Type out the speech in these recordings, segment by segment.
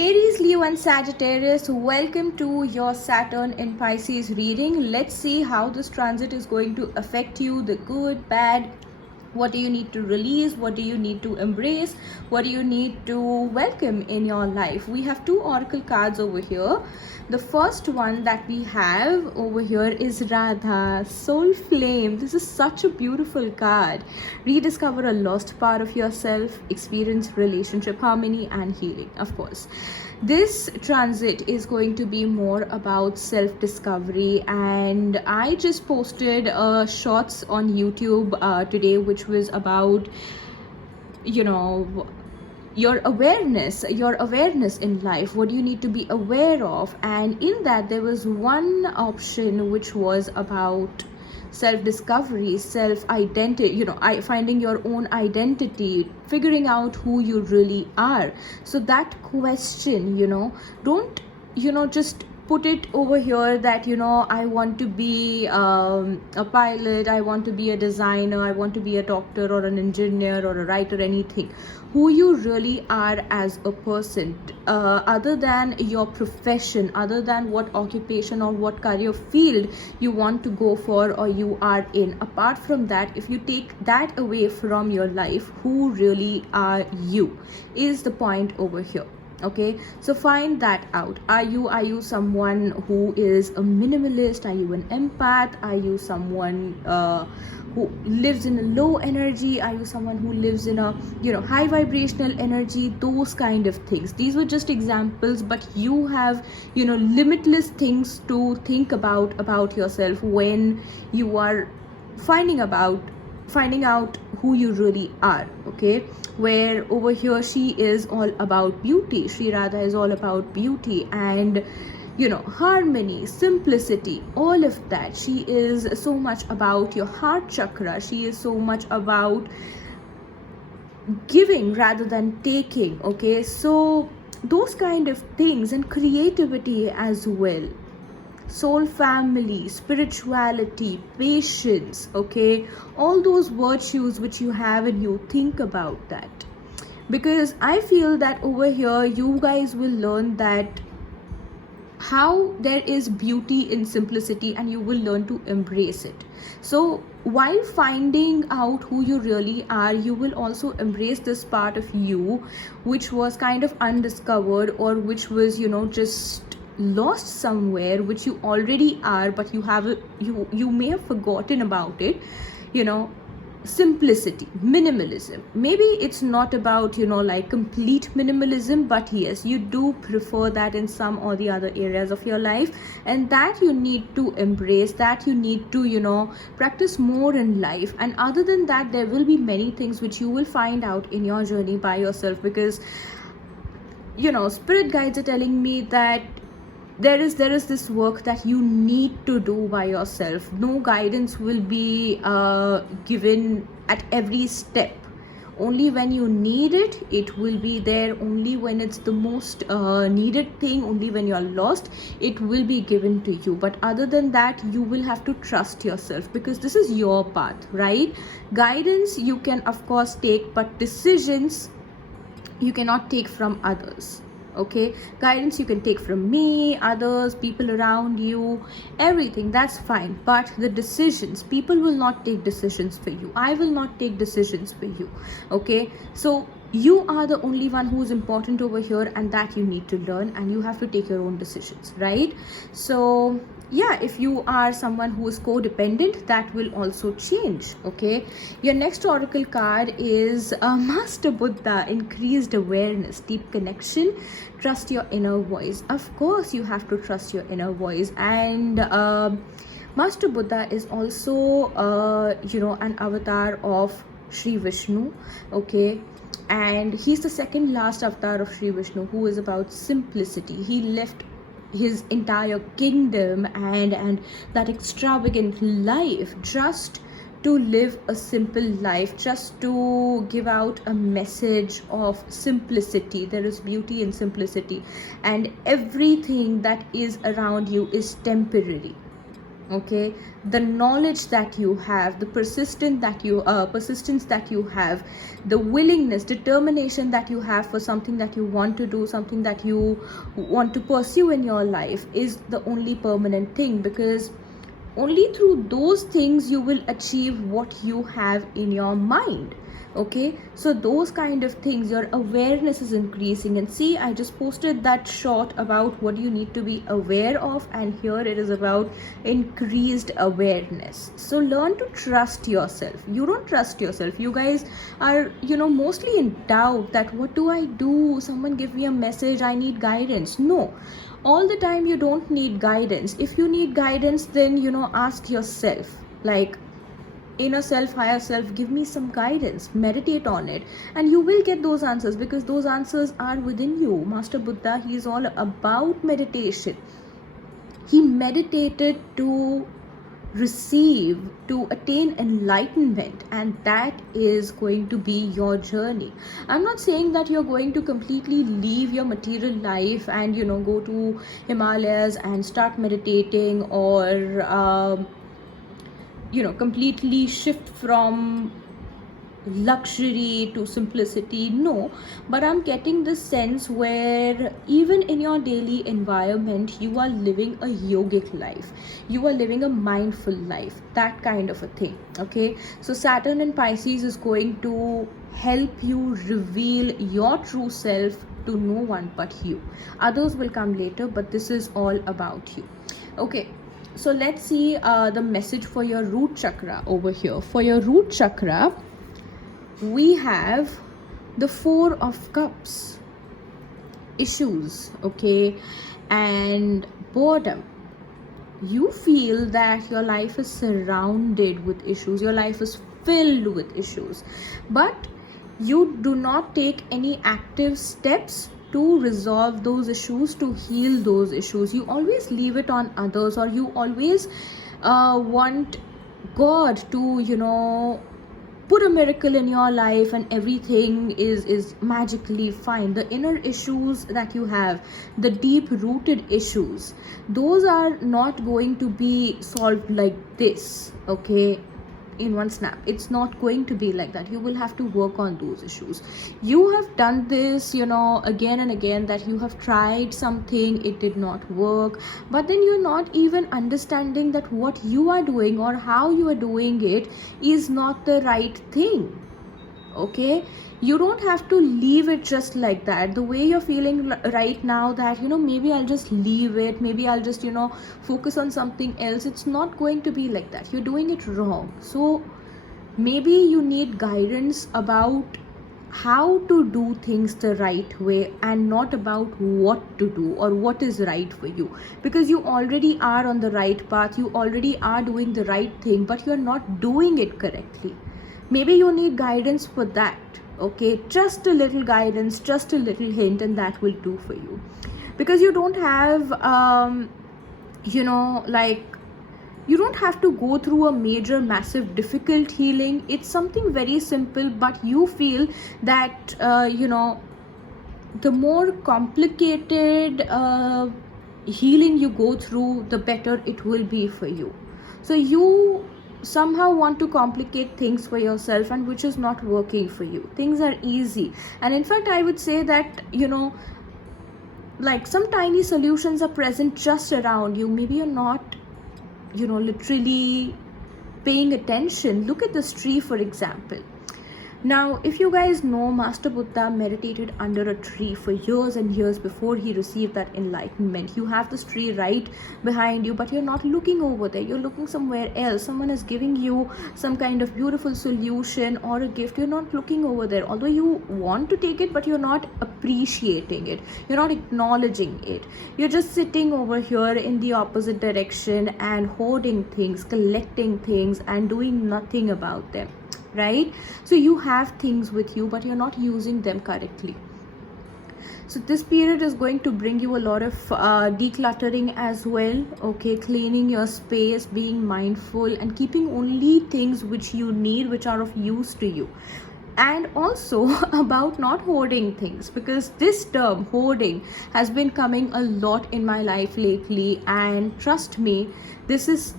Aries, Leo and Sagittarius, welcome to your Saturn in Pisces reading. Let's see how this transit is going to affect you, the good, bad. What do you need to release? What do you need to embrace? What do you need to welcome in your life? We have two oracle cards over here. The first one that we have over here is Radha, Soul Flame. This is such a beautiful card. Rediscover a lost part of yourself, experience relationship harmony and healing, of course. This transit is going to be more about self-discovery, and I just posted shorts on YouTube today, which was about, your awareness in life. What do you need to be aware of? And in that there was one option which was about self-discovery, self-identity, finding your own identity, figuring out who you really are. So that question, don't just put it over here that I want to be a pilot, I want to be a designer, I want to be a doctor or an engineer or a writer, anything. Who you really are as a person, other than your profession, other than what occupation or what career field you want to go for or you are in. Apart from that, if you take that away from your life, who really are you is the point over here. Okay, so find that out. Are you someone who is a minimalist? Are you an empath? Are you someone who lives in a low energy? Are you someone who lives in a high vibrational energy? Those kind of things. These were just examples, but you have limitless things to think about yourself when you are finding out who you really are. Okay, where over here she is all about beauty. Sri Radha is all about beauty and harmony, simplicity, all of that. She is so much about your heart chakra. She is so much about giving rather than taking. Okay, so those kind of things, and creativity as well, soul family, spirituality, patience. Okay, all those virtues which you have, and you think about that, because I feel that over here you guys will learn that how there is beauty in simplicity, and you will learn to embrace it. So while finding out who you really are, you will also embrace this part of you which was kind of undiscovered, or which was just lost somewhere, which you already are, but you may have forgotten about it. Simplicity, minimalism. Maybe it's not about like complete minimalism, but yes, you do prefer that in some or the other areas of your life, and that you need to embrace, that you need to practice more in life. And other than that, there will be many things which you will find out in your journey by yourself, because spirit guides are telling me that there is this work that you need to do by yourself. No guidance will be given at every step. Only when you need it, it will be there. Only when it's the most needed thing, only when you're lost, it will be given to you. But other than that, you will have to trust yourself, because this is your path, right? Guidance you can of course take, but decisions you cannot take from others. Okay, guidance you can take from me, others, people around you, everything, that's fine. But the decisions, people will not take decisions for you. I will not take decisions for you. Okay, so you are the only one who is important over here, and that you need to learn, and you have to take your own decisions, right? So yeah, if you are someone who is codependent, that will also change. Okay, your next oracle card is Master Buddha, increased awareness, deep connection, trust your inner voice. Of course you have to trust your inner voice. And Master Buddha is also an avatar of Sri Vishnu. Okay, and he's the second last avatar of Sri Vishnu, who is about simplicity. He left his entire kingdom and that extravagant life just to live a simple life, just to give out a message of simplicity. There is beauty in simplicity, and everything that is around you is temporary. okay? The knowledge that you have, the persistence that you have, the willingness, determination that you have for something that you want to do, something that you want to pursue in your life is the only permanent thing, because only through those things you will achieve what you have in your mind. Okay, so those kind of things, your awareness is increasing. And see, I just posted that short about what you need to be aware of, and here it is about increased awareness. So learn to trust yourself. You don't trust yourself. You guys are, mostly in doubt that what do I do, someone give me a message, I need guidance. No, all the time you don't need guidance. If you need guidance, then ask yourself, like, inner self, higher self, give me some guidance, meditate on it, and you will get those answers, because those answers are within you. Master Buddha, he is all about meditation. He meditated to receive, to attain enlightenment, and that is going to be your journey. I'm not saying that you're going to completely leave your material life and go to Himalayas and start meditating, or completely shift from luxury to simplicity. No, but I'm getting this sense where even in your daily environment you are living a yogic life, you are living a mindful life, that kind of a thing. Okay, so Saturn in Pisces is going to help you reveal your true self to no one but you. Others will come later, but this is all about you. Okay, so let's see the message for your root chakra over here. For your root chakra, we have the Four of Cups, issues, okay, and boredom. You feel that your life is surrounded with issues, your life is filled with issues, but you do not take any active steps to resolve those issues, to heal those issues. You always leave it on others, or you always want God to put a miracle in your life and everything is magically fine. The inner issues that you have, the deep rooted issues, those are not going to be solved like this, okay, in one snap. It's not going to be like that. You will have to work on those issues. You have done this again and again, that you have tried something, it did not work, but then you're not even understanding that what you are doing or how you are doing it is not the right thing. Okay, you don't have to leave it just like that. The way you're feeling right now, that maybe I'll just leave it, maybe I'll just focus on something else, it's not going to be like that. You're doing it wrong. So maybe you need guidance about how to do things the right way, and not about what to do or what is right for you, because you already are on the right path, you already are doing the right thing, but you're not doing it correctly. Maybe you need guidance for that. Okay, just a little guidance, just a little hint, and that will do for you. Because you don't have you don't have to go through a major, massive, difficult healing. It's something very simple, but you feel that the more complicated healing you go through, the better it will be for you. So you somehow want to complicate things for yourself, and which is not working for you. Things are easy, and in fact I would say that like some tiny solutions are present just around you. Maybe you're not literally paying attention. Look at this tree, for example. Now, if you guys know, Master Buddha meditated under a tree for years and years before he received that enlightenment. You have this tree right behind you, but you're not looking over there. You're looking somewhere else. Someone is giving you some kind of beautiful solution or a gift. You're not looking over there. Although you want to take it, but you're not appreciating it. You're not acknowledging it. You're just sitting over here in the opposite direction and hoarding things, collecting things, and doing nothing about them. Right? So you have things with you, but you're not using them correctly. So this period is going to bring you a lot of decluttering as well. Okay, cleaning your space, being mindful, and keeping only things which you need, which are of use to you. And also about not hoarding things, because this term hoarding has been coming a lot in my life lately, and trust me, this is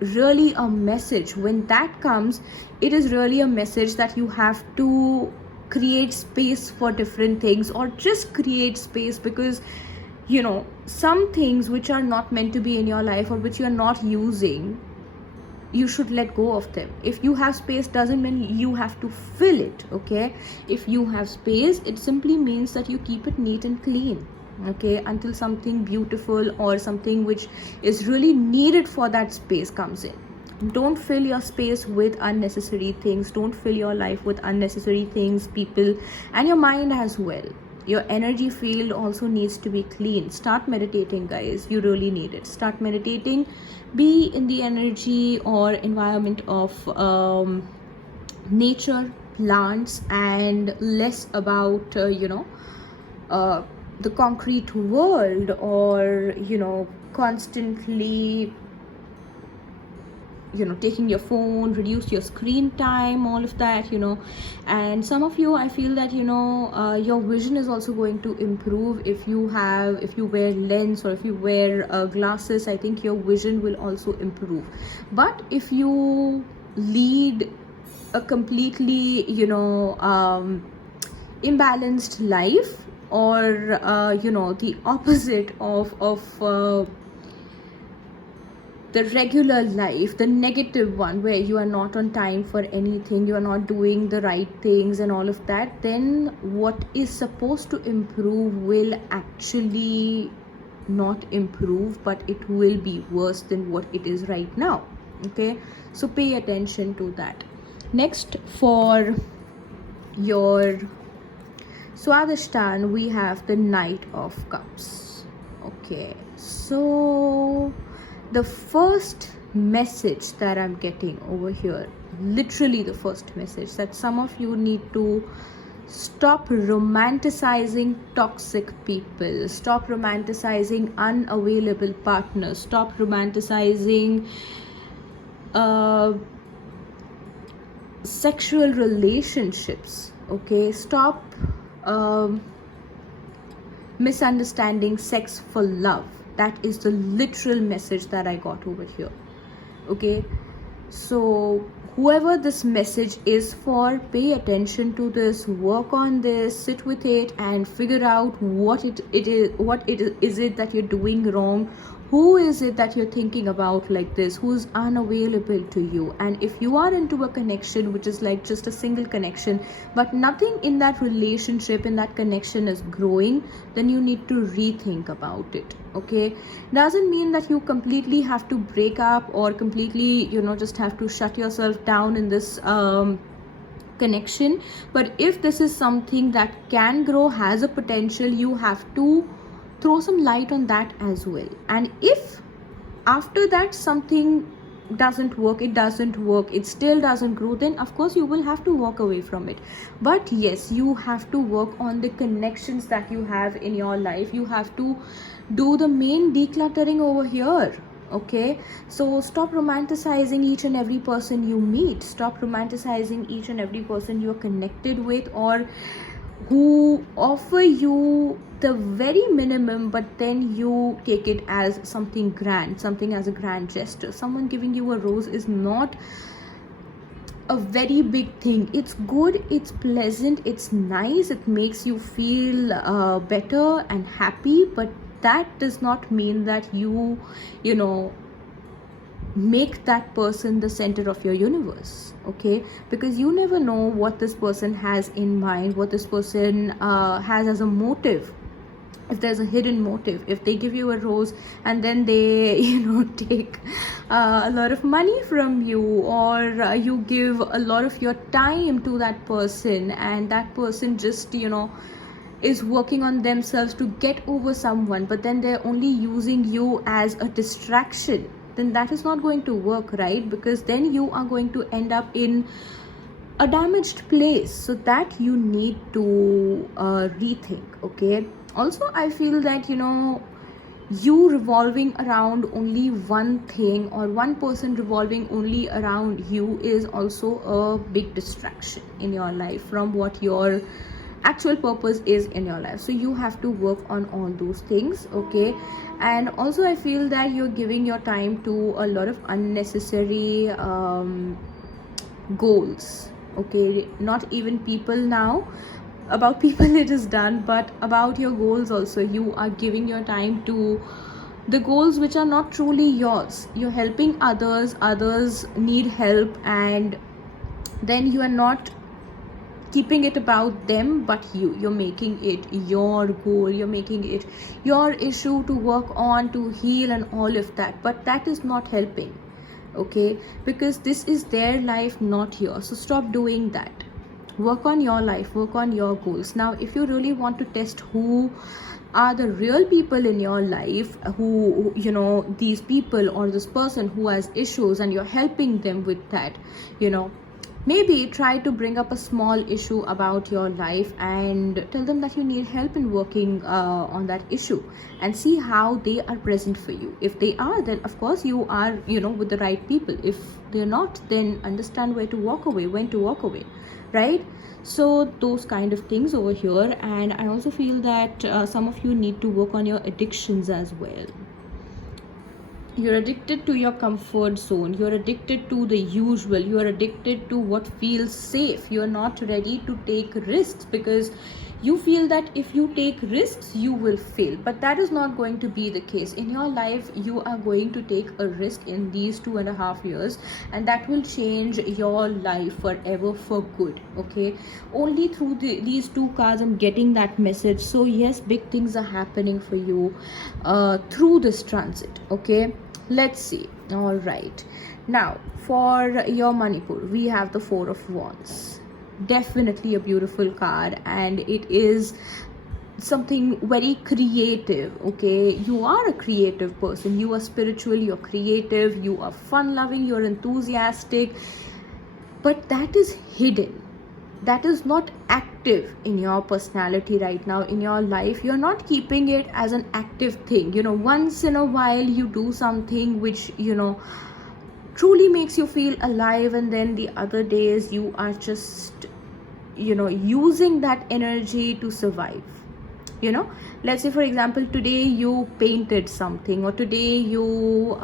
really a message. When that comes, it is really a message that you have to create space for different things, or just create space, because some things which are not meant to be in your life, or which you are not using, you should let go of them. If you have space, doesn't mean you have to fill it. Okay, if you have space, it simply means that you keep it neat and clean, okay, until something beautiful or something which is really needed for that space comes in. Don't fill your space with unnecessary things. Don't fill your life with unnecessary things, people, and your mind as well. Your energy field also needs to be clean. Start meditating, guys. You really need it. Start meditating. Be in the energy or environment of nature, plants, and less about the concrete world, or constantly taking your phone. Reduce your screen time, all of that. And some of you, I feel that your vision is also going to improve. If you wear lens, or if you wear glasses, I think your vision will also improve. But if you lead a completely imbalanced life, or the opposite of the regular life, the negative one, where you are not on time for anything, you are not doing the right things and all of that, then what is supposed to improve will actually not improve, but it will be worse than what it is right now. Okay, so pay attention to that. Next, for your Swadhisthana, we have the Knight of Cups. Okay, so the first message that I'm getting over here, literally the first message, that some of you need to stop romanticizing toxic people, stop romanticizing unavailable partners, stop romanticizing sexual relationships. Okay, stop misunderstanding sex for love. That is the literal message that I got over here. Okay, so whoever this message is for, pay attention to this, work on this, sit with it, and figure out what it is it that you're doing wrong. Who is it that you're thinking about like this? Who's unavailable to you? And if you are into a connection which is like just a single connection, but nothing in that relationship, in that connection is growing, then you need to rethink about it. Okay, doesn't mean that you completely have to break up, or completely just have to shut yourself down in this connection. But if this is something that can grow, has a potential, you have to throw some light on that as well. And if after that something doesn't work, it still doesn't grow, then of course you will have to walk away from it. But yes, you have to work on the connections that you have in your life. You have to do the main decluttering over here. Okay, so stop romanticizing each and every person you meet. Stop romanticizing each and every person you are connected with, or who offer you the very minimum, but then you take it as something grand, something as a grand gesture. Someone giving you a rose is not a very big thing. It's good, it's pleasant, it's nice, it makes you feel better and happy, but that does not mean that you make that person the center of your universe. Okay, because you never know what this person has in mind, what this person has as a motive. If there's a hidden motive, if they give you a rose and then they take a lot of money from you, or you give a lot of your time to that person, and that person just is working on themselves to get over someone, but then they're only using you as a distraction, then that is not going to work, right? Because then you are going to end up in a damaged place. So that you need to rethink. Okay, also I feel that you revolving around only one thing, or one person revolving only around you, is also a big distraction in your life from what you're actual purpose is in your life. So you have to work on all those things, okay? And also I feel that you're giving your time to a lot of unnecessary goals, okay? Not even people now, about people it is done, but about your goals also. You are giving your time to the goals which are not truly yours. You're helping others, others need help, and then you are not keeping it about them, but you're making it your goal, you're making it your issue to work on, to heal and all of that. But that is not helping, okay? Because this is their life, not yours. So stop doing that. Work on your life, work on your goals. Now if you really want to test who are the real people in your life, who, you know, these people or this person who has issues and you're helping them with that, you know, maybe try to bring up a small issue about your life and tell them that you need help in working on that issue, and see how they are present for you. If they are, then of course you are, you know, with the right people. If they're not, then understand where to walk away, when to walk away, right? So those kind of things over here. And I also feel that some of you need to work on your addictions as well. You're addicted to your comfort zone, you're addicted to the usual, you're addicted to what feels safe. You're not ready to take risks because you feel that if you take risks you will fail. But that is not going to be the case. In your life you are going to take a risk in these 2.5 years, and that will change your life forever for good, okay? Only through these two cards I'm getting that message. So yes, big things are happening for you through this transit, okay? Let's see. All right, now for your Manipur, we have the Four of Wands. Definitely a beautiful card, and it is something very creative, okay? You are a creative person, you are spiritual, you're creative, you are fun loving, you're enthusiastic, but that is hidden. That is not active in your personality right now, in your life. You're not keeping it as an active thing. You know, once in a while you do something which, you know, truly makes you feel alive, and then the other days you are just, you know, using that energy to survive. You know, let's say for example, today you painted something, or today you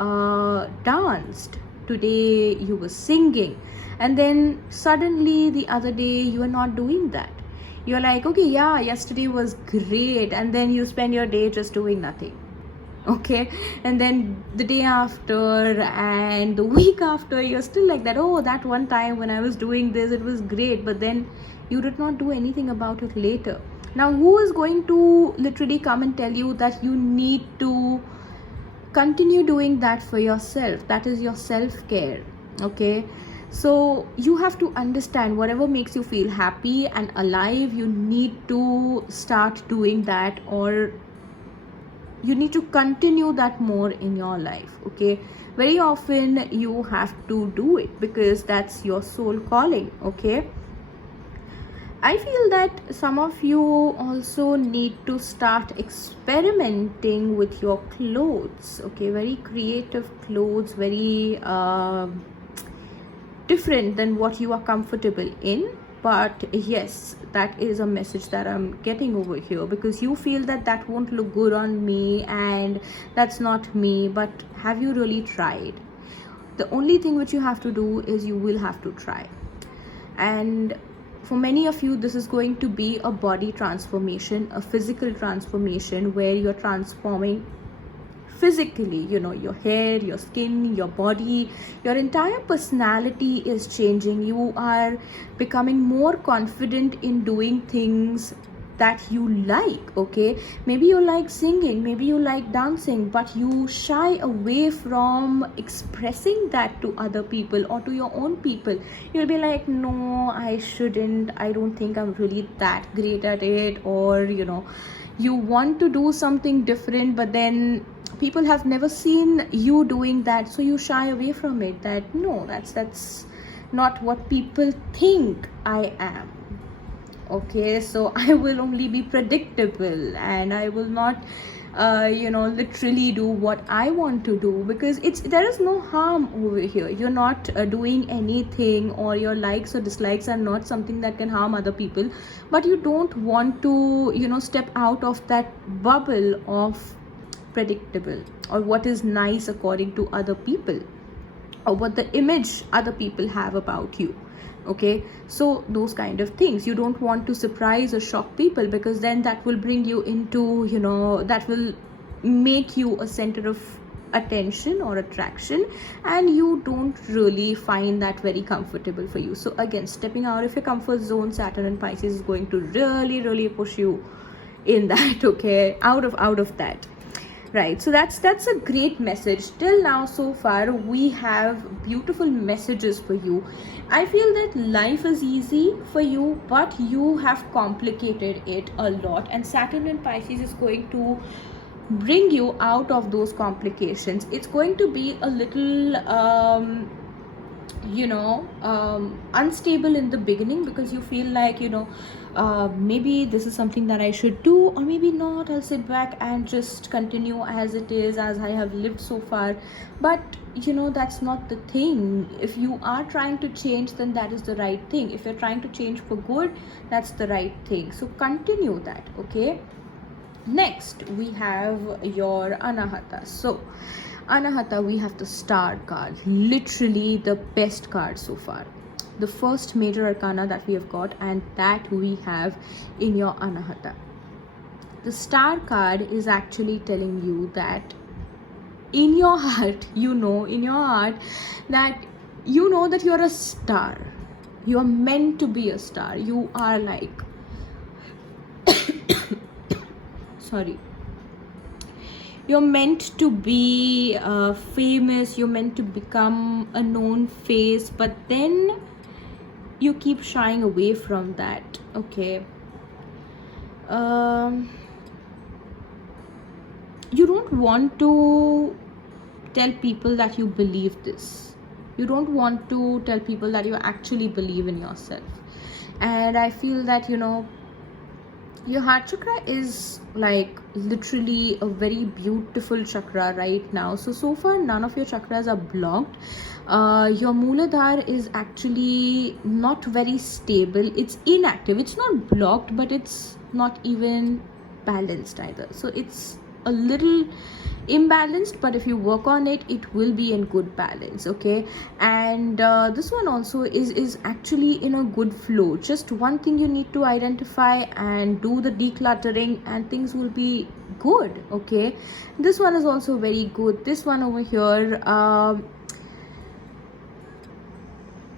danced, today you were singing, and then suddenly the other day you are not doing that. You're like, okay, yeah, yesterday was great, and then you spend your day just doing nothing, okay? And then the day after and the week after, you're still like that. Oh, that one time when I was doing this, it was great, but then you did not do anything about it later. Now who is going to literally come and tell you that you need to continue doing that for yourself? That is your self-care, okay? So you have to understand, whatever makes you feel happy and alive, you need to start doing that, or you need to continue that more in your life, okay? Very often you have to do it because that's your soul calling, okay? I feel that some of you also need to start experimenting with your clothes, okay? Very creative clothes, very different than what you are comfortable in. But yes, that is a message that I'm getting over here, because you feel that that won't look good on me and that's not me. But have you really tried? The only thing which you have to do is you will have to try. And for many of you, this is going to be a body transformation, a physical transformation, where you're transforming physically, you know, your hair, your skin, your body, your entire personality is changing. You are becoming more confident in doing things that you like, okay? Maybe you like singing, maybe you like dancing, but you shy away from expressing that to other people or to your own people. You'll be like, no, I shouldn't, I don't think I'm really that great at it. Or, you know, you want to do something different, but then people have never seen you doing that, so you shy away from it. That no, that's not what people think I am, okay? So I will only be predictable, and I will not literally do what I want to do, because there is no harm over here. You're not doing anything, or your likes or dislikes are not something that can harm other people, but you don't want to step out of that bubble of predictable, or what is nice according to other people, or what the image other people have about you. Okay, so those kind of things, you don't want to surprise or shock people, because then that will bring you into that will make you a center of attention or attraction, and you don't really find that very comfortable for you. So again, stepping out of your comfort zone, Saturn and Pisces is going to really push you in that. Okay, out of that. Right, so that's a great message. Till now, so far, we have beautiful messages for you. I feel that life is easy for you, but you have complicated it a lot, and Saturn and Pisces is going to bring you out of those complications. It's going to be a little unstable in the beginning, because you feel like maybe this is something that I should do, or maybe not. I'll sit back and just continue as it is, as I have lived so far. But that's not the thing. If you are trying to change, then that is the right thing. If you're trying to change for good, that's the right thing. So continue that. Okay, next we have your Anahata. So Anahata, we have the Star card, literally the best card so far, the first major arcana that we have got, and that we have in your Anahata. The Star card is actually telling you that in your heart, that that you're a star. You're meant to be a star. You are like sorry, you're meant to be famous, you're meant to become a known face, but then you keep shying away from that. Okay, you don't want to tell people that you believe this. You don't want to tell people that you actually believe in yourself. And I feel that your heart chakra is like literally a very beautiful chakra right now. So far none of your chakras are blocked. Your Mooladhara is actually not very stable. It's inactive. It's not blocked, but it's not even balanced either. So it's a little imbalanced, but if you work on it, it will be in good balance. Okay, and this one also is actually in a good flow. Just one thing you need to identify and do the decluttering, and things will be good. Okay, this one is also very good. This one over here,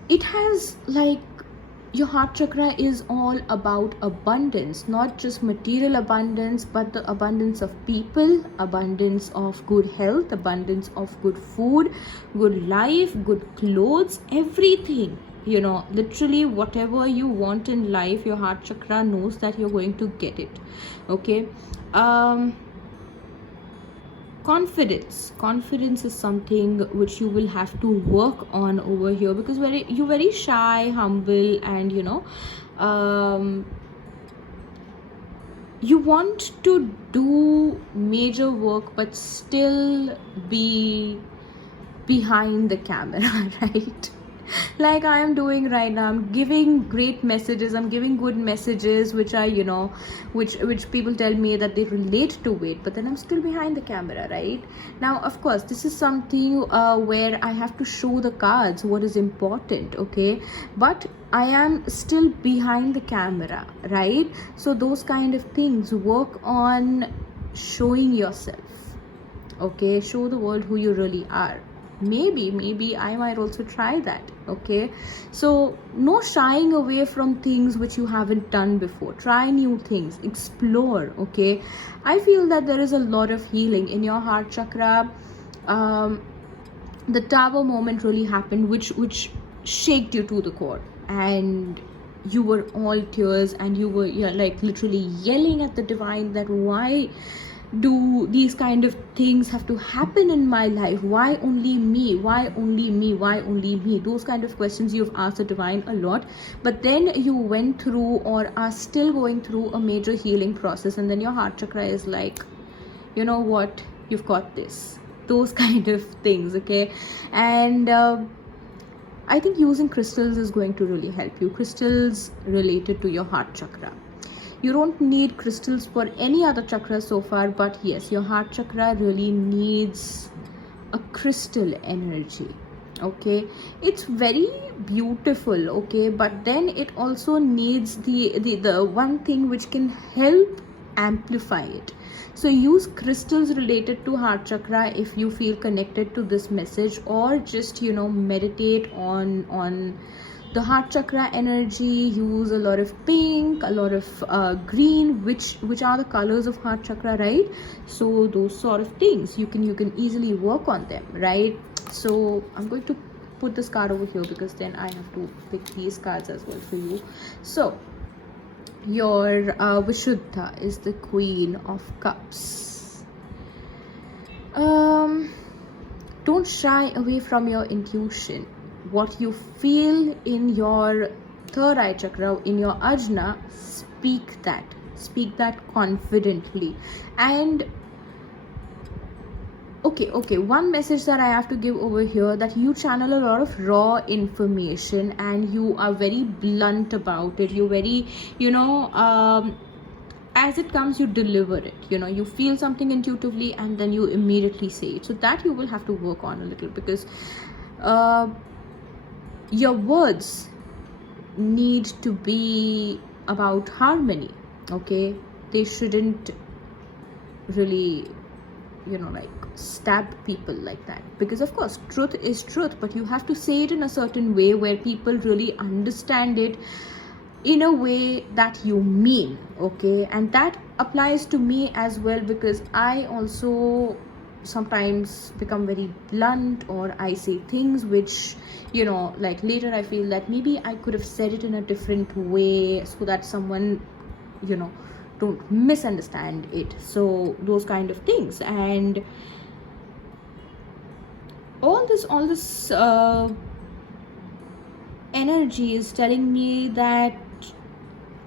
it has like, your heart chakra is all about abundance, not just material abundance, but the abundance of people, abundance of good health, abundance of good food, good life, good clothes, everything. Literally whatever you want in life, your heart chakra knows that you're going to get it. Okay, confidence is something which you will have to work on over here, because you're very shy, humble, and you want to do major work but still be behind the camera, right? Like I am doing right now. I'm giving great messages, I'm giving good messages, which are which people tell me that they relate to it, but then I'm still behind the camera. Right now, of course, this is something where I have to show the cards what is important. Okay, but I am still behind the camera, right? So those kind of things, work on showing yourself. Okay, show the world who you really are. Maybe I might also try that. Okay, so no shying away from things which you haven't done before. Try new things, explore. Okay, I feel that there is a lot of healing in your heart chakra. The Tower moment really happened, which shaked you to the core, and you were all tears, and you were like literally yelling at the divine that why do these kind of things have to happen in my life? Why only me? Why only me? Why only me? Those kind of questions you've asked the divine a lot, but then you went through or are still going through a major healing process, and then your heart chakra is like, you know what, you've got this, those kind of things. Okay, and I think using crystals is going to really help you. Crystals related to your heart chakra. You don't need crystals for any other chakra so far, but yes, your heart chakra really needs a crystal energy. Okay, it's very beautiful. Okay, but then it also needs the one thing which can help amplify it. So use crystals related to heart chakra if you feel connected to this message, or just, you know, meditate on the heart chakra energy. Use a lot of pink, a lot of green, which are the colors of heart chakra, right? So those sort of things you can easily work on them, right? So I'm going to put this card over here, because then I have to pick these cards as well for you. So your Vishuddha is the Queen of Cups. Don't shy away from your intuition. What you feel in your third eye chakra, in your ajna, speak that confidently. And okay, one message that I have to give over here, that you channel a lot of raw information and you are very blunt about it. You're very, you know, as it comes, you deliver it. You know, you feel something intuitively and then you immediately say it. So that you will have to work on a little, because your words need to be about harmony. Okay, they shouldn't really, you know, like stab people like that, because of course truth is truth, but you have to say it in a certain way where people really understand it in a way that you mean. Okay, and that applies to me as well, because I also sometimes become very blunt, or I say things which, you know, like later I feel that maybe I could have said it in a different way, so that someone, you know, don't misunderstand it. So those kind of things. And all this energy is telling me that,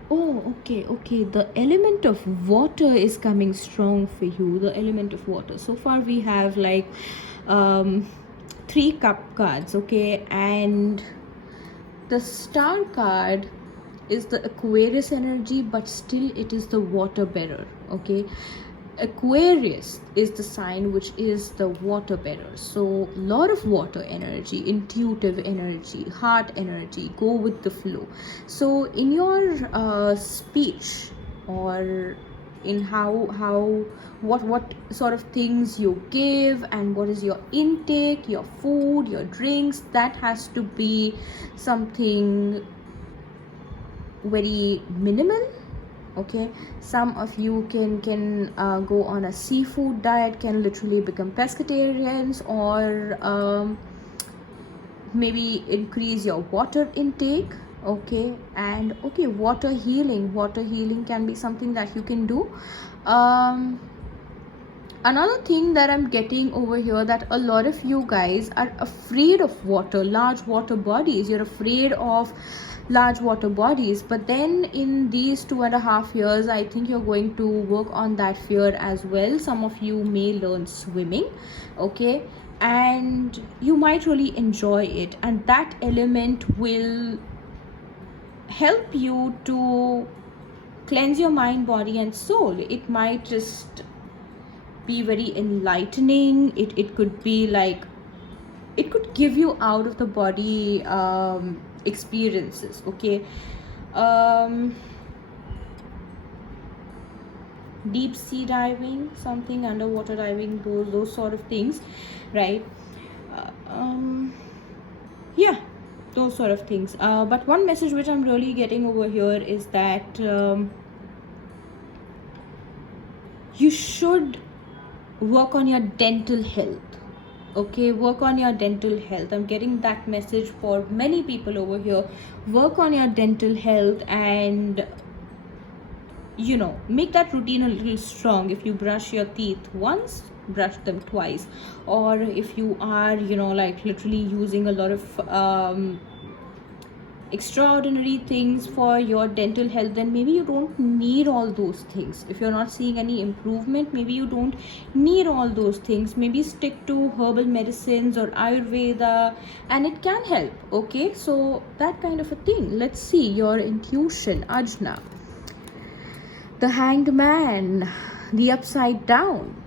oh, okay, the element of water is coming strong for you. The element of water. So far we have like 3 cup cards. Okay, and the star card is the Aquarius energy, but still it is the water bearer. Okay, Aquarius is the sign which is the water bearer. So lot of water energy, intuitive energy, heart energy, go with the flow. So in your speech, or in how what sort of things you give, and what is your intake, your food, your drinks, that has to be something very minimal. Okay, some of you can go on a seafood diet, can literally become pescatarians, or maybe increase your water intake. Okay, and okay, water healing can be something that you can do. Another thing that I'm getting over here, that a lot of you guys are afraid of water, large water bodies. You're afraid of large water bodies, but then in these 2.5 years, I think you're going to work on that fear as well. Some of you may learn swimming. Okay, and you might really enjoy it, and that element will help you to cleanse your mind, body and soul. It might just be very enlightening. It could be like, it could give you out of the body experiences. Okay, deep sea diving, something, underwater diving, those sort of things, right? Yeah, those sort of things. But one message which I'm really getting over here is that you should work on your dental health. Okay, work on your dental health. I'm getting that message for many people over here. Work on your dental health, and you know, make that routine a little strong. If you brush your teeth once, brush them twice. Or if you are, you know, like literally using a lot of extraordinary things for your dental health, then maybe you don't need all those things. If you're not seeing any improvement, maybe you don't need all those things. Maybe stick to herbal medicines or Ayurveda, and it can help. Okay, so that kind of a thing. Let's see your intuition, Ajna. The Hanged Man, the Upside Down.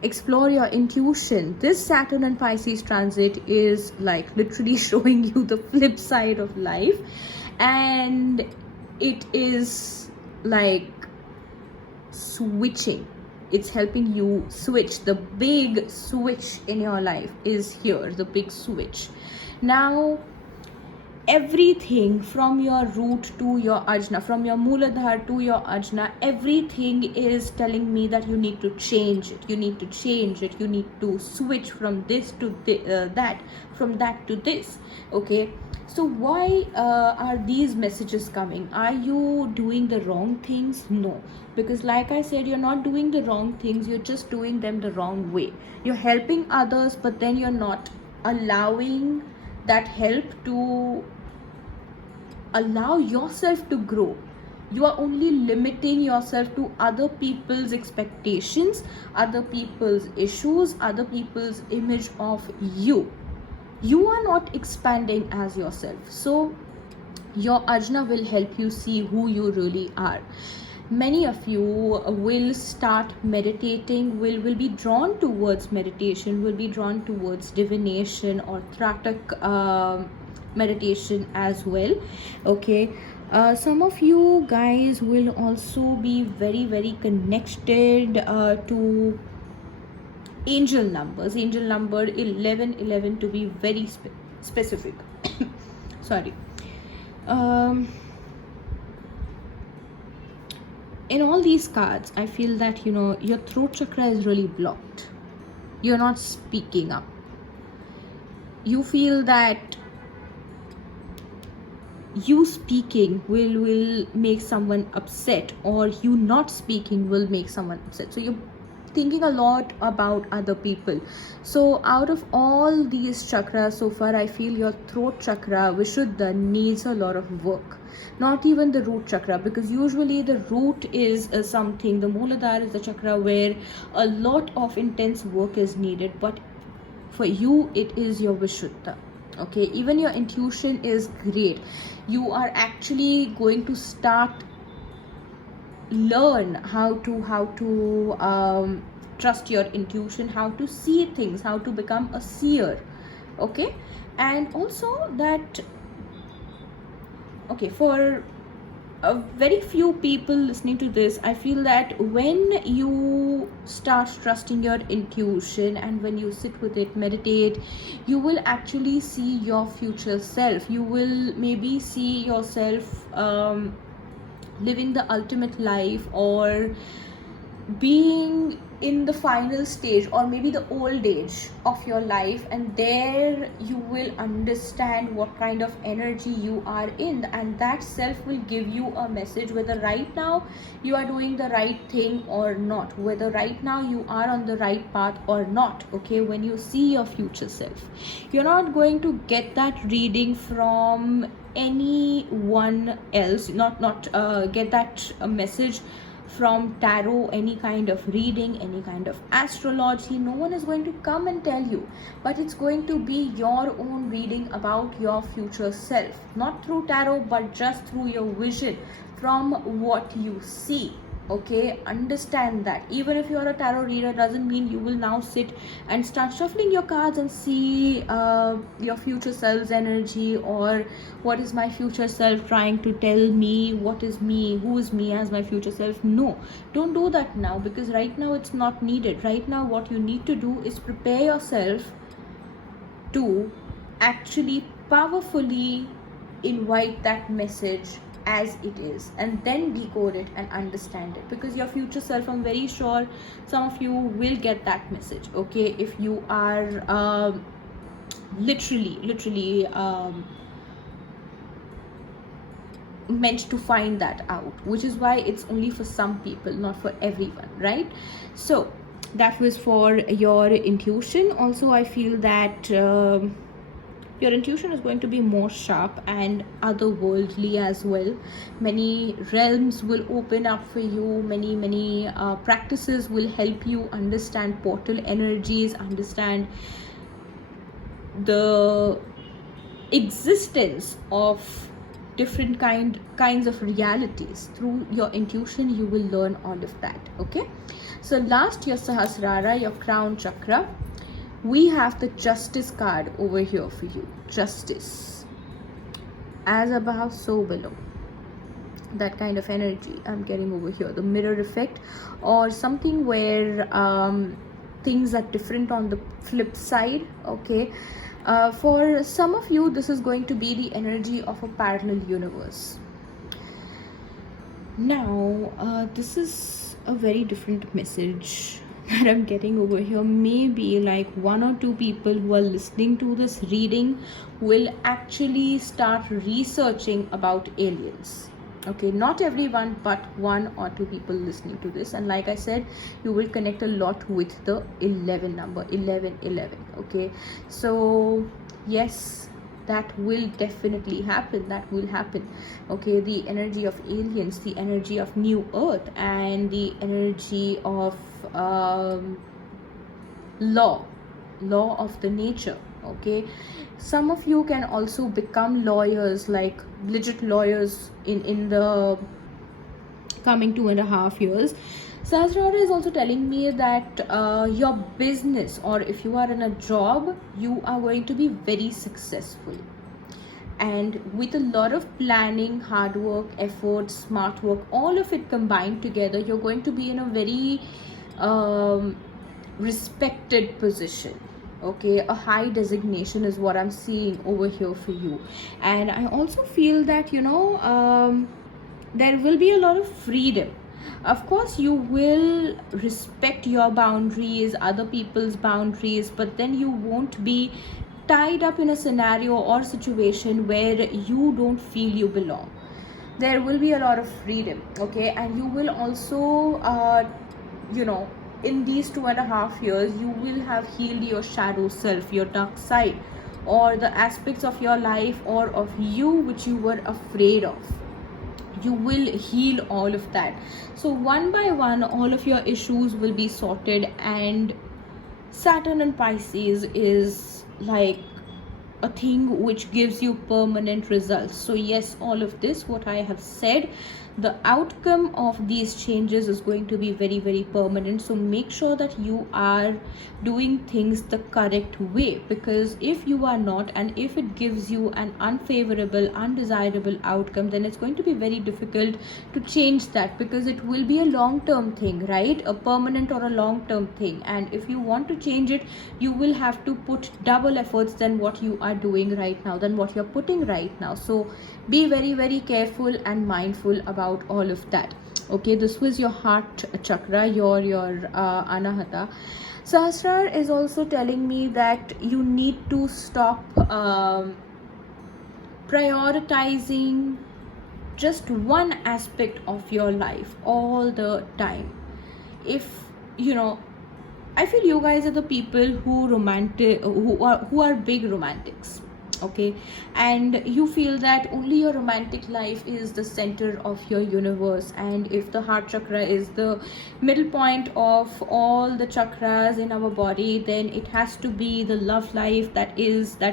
Explore your intuition. This Saturn and Pisces transit is like literally showing you the flip side of life, and it is like switching. It's helping you switch. The big switch in your life is here, the big switch. Now everything from your root to your ajna, from your Mooladhara to your ajna, everything is telling me that you need to change it. You need to change it. You need to switch from this to that, from that to this. Okay, so why are these messages coming? Are you doing the wrong things? No, because like I said, you're not doing the wrong things. You're just doing them the wrong way. You're helping others, but then you're not allowing that help to allow yourself to grow. You are only limiting yourself to other people's expectations, other people's issues, other people's image of you. You are not expanding as yourself. So your ajna will help you see who you really are. Many of you will start meditating, will be drawn towards meditation, will be drawn towards divination or Tratak meditation as well. Okay, some of you guys will also be very connected to angel numbers. Angel number 1111 to be very specific. Sorry. In all these cards, I feel that your throat chakra is really blocked. You're not speaking up. You feel that you speaking will make someone upset, or you not speaking will make someone upset. So you're thinking a lot about other people. So out of all these chakras so far, I feel your throat chakra, Vishuddha, needs a lot of work. Not even the root chakra, because usually the root is something, the Mooladhara is the chakra where a lot of intense work is needed, but for you it is your Vishuddha. Okay, even your intuition is great. You are actually going to start learn how to trust your intuition, how to see things, how to become a seer. Okay, and also that, okay, for a very few people listening to this, I feel that when you start trusting your intuition and when you sit with it, meditate, you will actually see your future self. You will maybe see yourself living the ultimate life, or being in the final stage, or maybe the old age of your life, and there you will understand what kind of energy you are in, and that self will give you a message whether right now you are doing the right thing or not, whether right now you are on the right path or not. Okay, when you see your future self, you're not going to get that reading from anyone else, not get that message from tarot, any kind of reading, any kind of astrology. No one is going to come and tell you, but it's going to be your own reading about your future self, not through tarot, but just through your vision, from what you see. Okay, understand that. Even if you are a tarot reader, doesn't mean you will now sit and start shuffling your cards and see your future self's energy, or what is my future self trying to tell me, what is me, who is me as my future self. No, don't do that now, because right now it's not needed. Right now what you need to do is prepare yourself to actually powerfully invite that message as it is, and then decode it and understand it, because your future self, I'm very sure some of you will get that message. Okay, if you are literally meant to find that out, which is why it's only for some people, not for everyone, right? So that was for your intuition. Also, I feel that Your intuition is going to be more sharp and otherworldly as well. Many realms will open up for you. Many practices will help you understand portal energies, understand the existence of different kinds of realities. Through your intuition you will learn all of that. Okay, so last, your Sahasrara, your crown chakra, we have the Justice card over here for you. Justice, as above so below, that kind of energy I'm getting over here. The mirror effect, or something where things are different on the flip side. Okay, for some of you this is going to be the energy of a parallel universe. Now this is a very different message that I'm getting over here. Maybe like 1 or 2 people who are listening to this reading will actually start researching about aliens. Okay, not everyone, but 1 or 2 people listening to this. And like I said, you will connect a lot with the 11 number, 1111. Okay, so yes, that will definitely happen. That will happen. Okay, the energy of aliens, the energy of new earth, and the energy of law of the nature. Okay, some of you can also become lawyers, like legit lawyers in the coming 2.5 years. Sahasrara is also telling me that your business, or if you are in a job, you are going to be very successful. And with a lot of planning, hard work, effort, smart work, all of it combined together, you're going to be in a very respected position. Okay, a high designation is what I'm seeing over here for you. And I also feel that, you know, there will be a lot of freedom. Of course, you will respect your boundaries, other people's boundaries, but then you won't be tied up in a scenario or situation where you don't feel you belong. There will be a lot of freedom. Okay, and you will also you know, in these 2.5 years you will have healed your shadow self, your dark side, or the aspects of your life or of you which you were afraid of. You will heal all of that. So one by one all of your issues will be sorted. And Saturn and Pisces is like a thing which gives you permanent results. So yes, all of this what I have said, the outcome of these changes is going to be very, very permanent. So make sure that you are doing things the correct way, because if you are not, and if it gives you an unfavorable, undesirable outcome, then it's going to be very difficult to change that, because it will be a long-term thing, right? A permanent or a long-term thing. And if you want to change it, you will have to put double efforts than what you are doing right now, than what you're putting right now. So be very, very careful and mindful about all of that. Okay, this was your heart chakra, your Anahata. Sahasrar is also telling me that you need to stop prioritizing just one aspect of your life all the time. If you know, I feel you guys are the people who are big romantics. Okay, and you feel that only your romantic life is the center of your universe. And if the heart chakra is the middle point of all the chakras in our body, then it has to be the love life that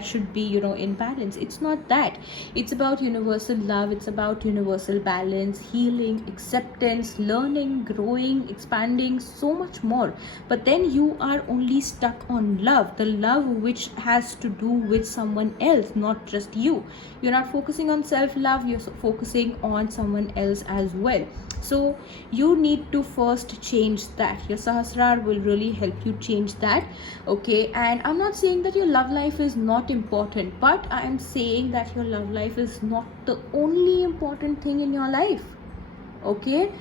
should be, you know, in balance. It's not that. It's about universal love, it's about universal balance, healing, acceptance, learning, growing, expanding, so much more. But then you are only stuck on love, the love which has to do with someone else, not just you. You're not focusing on self-love, you're focusing on someone else as well. So you need to first change that. Your Sahasrar will really help you change that. Okay, and I'm not saying that your love life is not important, but I am saying that your love life is not the only important thing in your life. Okay,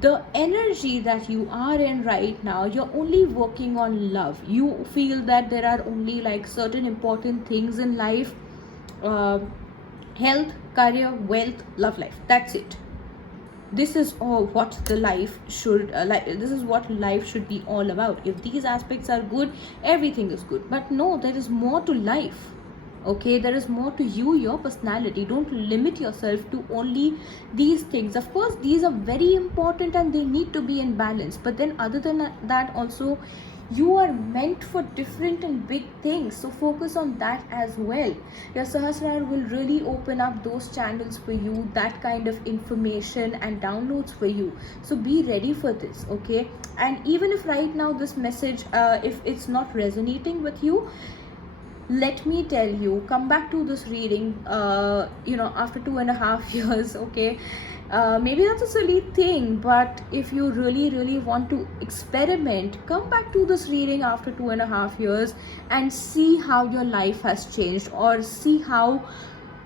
the energy that you are in right now, you're only working on love. You feel that there are only like certain important things in life, health, career, wealth, love life, that's it. This is all what the life should this is what life should be all about. If these aspects are good, everything is good. But no, there is more to life. Okay, there is more to you, your personality. Don't limit yourself to only these things. Of course, these are very important and they need to be in balance, but then other than that also, you are meant for different and big things, so focus on that as well. Your Sahasrara will really open up those channels for you, that kind of information and downloads for you, so be ready for this. Okay, and even if right now this message, if it's not resonating with you, let me tell you, come back to this reading, after 2.5 years. Okay, maybe that's a silly thing, but if you really want to experiment, come back to this reading after 2.5 years and see how your life has changed, or see how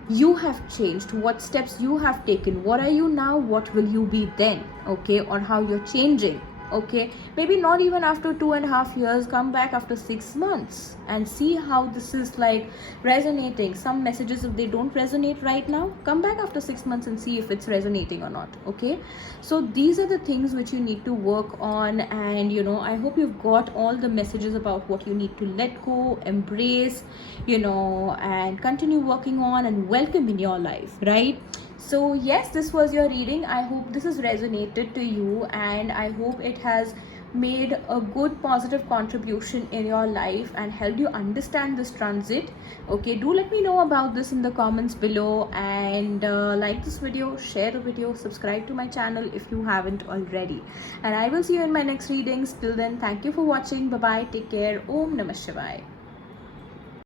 you have changed, what steps you have taken, what are you now, what will you be then. Okay, or how you're changing. Okay, maybe not even after 2.5 years, come back after 6 months and see how this is like resonating. Some messages, if they don't resonate right now, come back after 6 months and see if it's resonating or not. Okay, so these are the things which you need to work on, and I hope you've got all the messages about what you need to let go, embrace, and continue working on and welcome in your life, right? So yes, this was your reading. I hope this has resonated to you, and I hope it has made a good positive contribution in your life and helped you understand this transit. Okay, do let me know about this in the comments below, and like this video, share the video, subscribe to my channel if you haven't already, and I will see you in my next readings. Till then, thank you for watching. Bye bye, take care. Om Namah Shivaya.